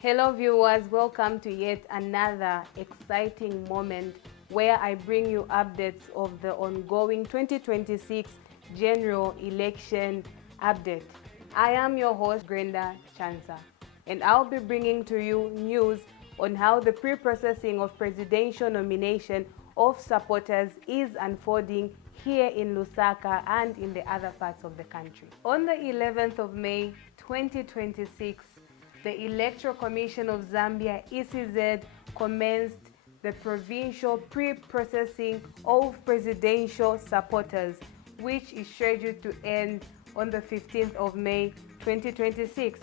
Hello viewers, welcome to yet another exciting moment where I bring you updates of the ongoing 2026 general election update. I am your host, Brenda Chansa, and I'll be bringing to you news on how the pre-processing of presidential nomination of supporters is unfolding here in Lusaka and in the other parts of the country. On the 11th of May 2026, the Electoral Commission of Zambia, ECZ, commenced the provincial pre-processing of presidential supporters, which is scheduled to end on the 15th of May 2026.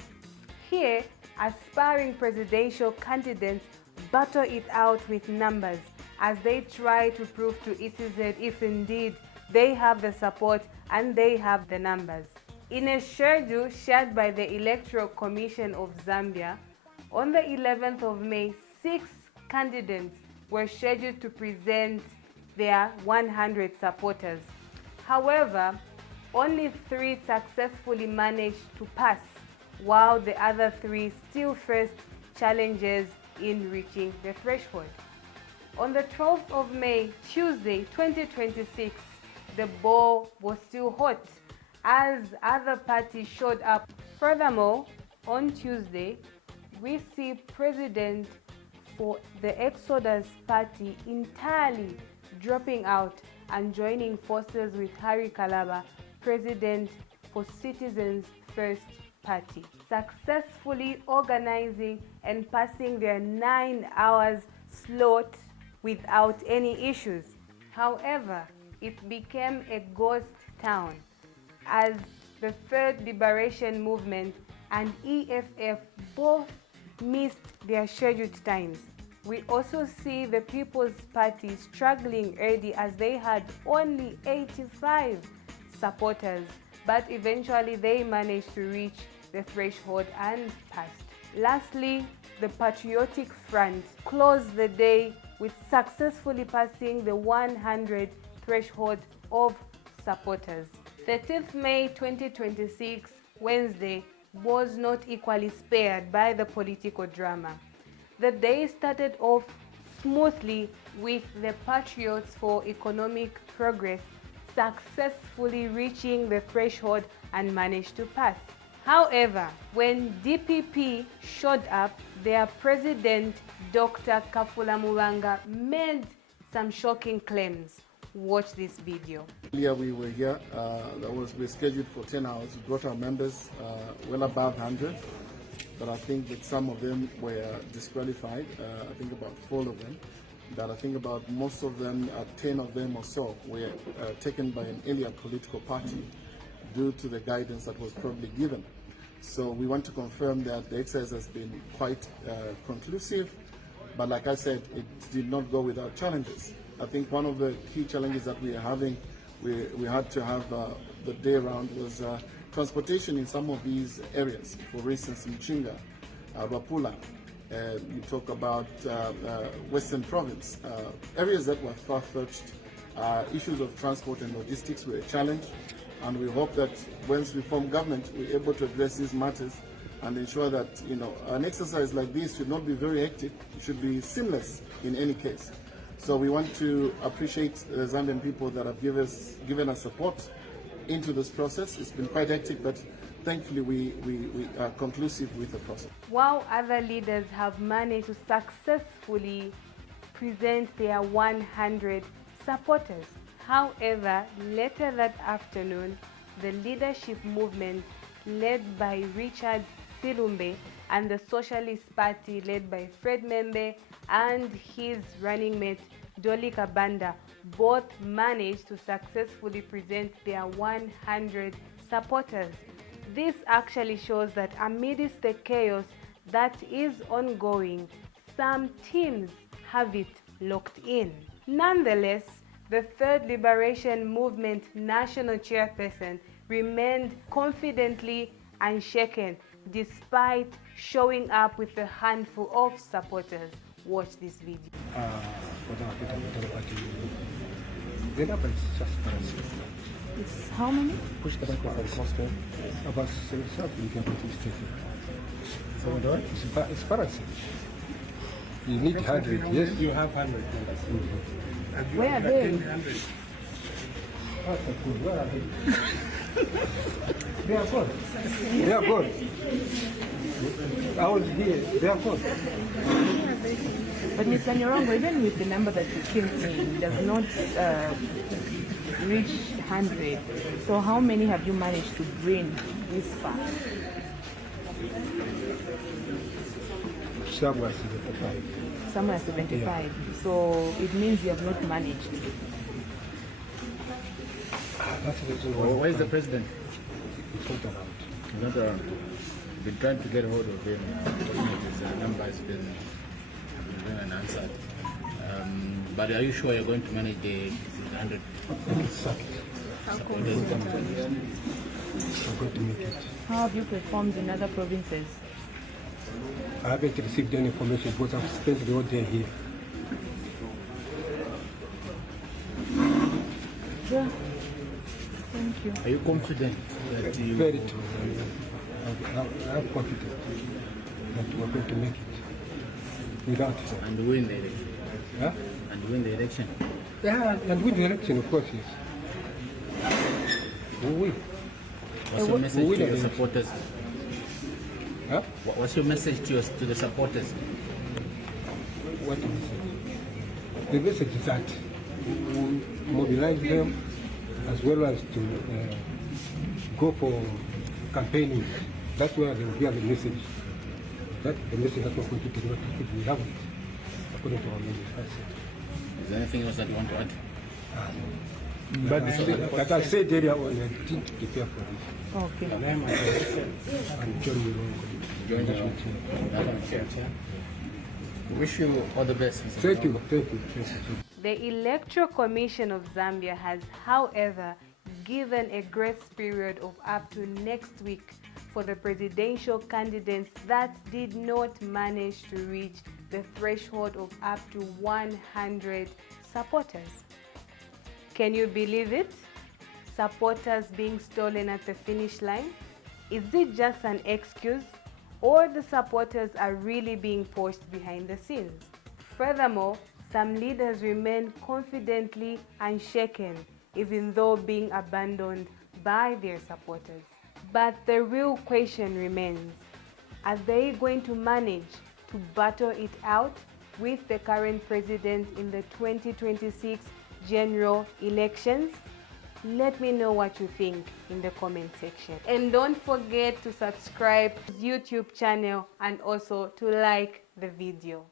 Here, aspiring presidential candidates battle it out with numbers as they try to prove to ECZ if indeed they have the support and they have the numbers. In a schedule shared by the Electoral Commission of Zambia, on the 11th of May, 6 candidates were scheduled to present their 100 supporters. However, only 3 successfully managed to pass, while the other 3 still faced challenges in reaching the threshold. On the 12th of May, Tuesday 2026, the ball was still hot as other parties showed up. Furthermore, on Tuesday, we see President for the Exodus Party entirely dropping out and joining forces with Harry Kalaba, President for Citizens First Party, successfully organizing and passing their 9 hours slot without any issues. However, it became a ghost town as the Third Liberation Movement and EFF both missed their scheduled times. We also see the People's Party struggling early as they had only 85 supporters, but eventually they managed to reach the threshold and passed. Lastly, the Patriotic Front closed the day with successfully passing the 100 threshold of supporters. 13th May 2026, Wednesday, was not equally spared by the political drama. The day started off smoothly with the Patriots for Economic Progress successfully reaching the threshold and managed to pass. However, when DPP showed up, their president, Dr. Kafula Mulanga, made some shocking claims. Watch this video. Earlier we were here, we scheduled for 10 hours. We brought our members well above 100, but I think that some of them were disqualified, I think about 4 of them, but I think about most of them, 10 of them or so, were taken by an earlier political party due to the guidance that was probably given. So we want to confirm that the exercise has been quite conclusive, but like I said, it did not go without challenges. I think one of the key challenges that we are having, we had to have the day around was transportation in some of these areas. For instance, Mchinga, Rapula, you talk about Western Province, areas that were far-fetched. Issues of transport and logistics were a challenge, and we hope that once we form government, we're able to address these matters and ensure that an exercise like this should not be very hectic, it should be seamless in any case. So we want to appreciate the Zambian people that have given us support into this process. It's been quite hectic, but thankfully we are conclusive with the process. While other leaders have managed to successfully present their 100 supporters. However, later that afternoon, the leadership movement led by Richard Silumbe and the Socialist Party led by Fred Membe and his running mate Dolly Kabanda both managed to successfully present their 100 supporters. This actually shows that amidst the chaos that is ongoing, some teams have it locked in. Nonetheless, the Third Liberation Movement national chairperson remained confidently unshaken despite showing up with a handful of supporters. Watch this video. The number is just fancy. It's how many? Push the microphone closer. About 7 something, you can put it straight. It's fancy. You need 100, yes? You have 100 members. Where are they? Where are they? They are good. They are good. I was here. They are good. But Mr. Nyorongo, even with the number that you came in, does not reach 100. So how many have you managed to bring this far? Somewhere 75. Somewhere 75. So it means you have not managed. That's the reason Well, why. where is the president? It's not around. He's not around. Been trying to get hold of him. His number has been unanswered. But are you sure you're going to manage the 100? Exactly. I'm going to make it. How have you performed in other provinces? I haven't received any information because I've spent the whole day here. Yeah. Thank you. Are you confident that you... Very true. I'm confident that we're going to make it without it. And win the election? Huh? And win the election? Yeah, and with the election, of course, yes. We will. What's your message win to your the supporters? Huh? What's your message to the supporters? What is it? The message is that we mobilize them as well as to go for campaigning. That's where they will hear the message. That's the message that we're going to deliver to people. We have it according to our message. That's it. Is there anything else that you want to add? But like I said earlier on, I didn't prepare for this. Okay. I'm John Nyorongo. We wish you all the best. Mr. Thank you, Nyorongo. thank you, thank you. The Electoral Commission of Zambia has, however, given a grace period of up to next week for the presidential candidates that did not manage to reach the threshold of up to 100 supporters. Can you believe it? Supporters being stolen at the finish line? Is it just an excuse, or the supporters are really being pushed behind the scenes? Furthermore, some leaders remain confidently unshaken, even though being abandoned by their supporters. But the real question remains, are they going to manage to battle it out with the current president in the 2026 general elections? Let me know what you think in the comment section. And don't forget to subscribe to his YouTube channel and also to like the video.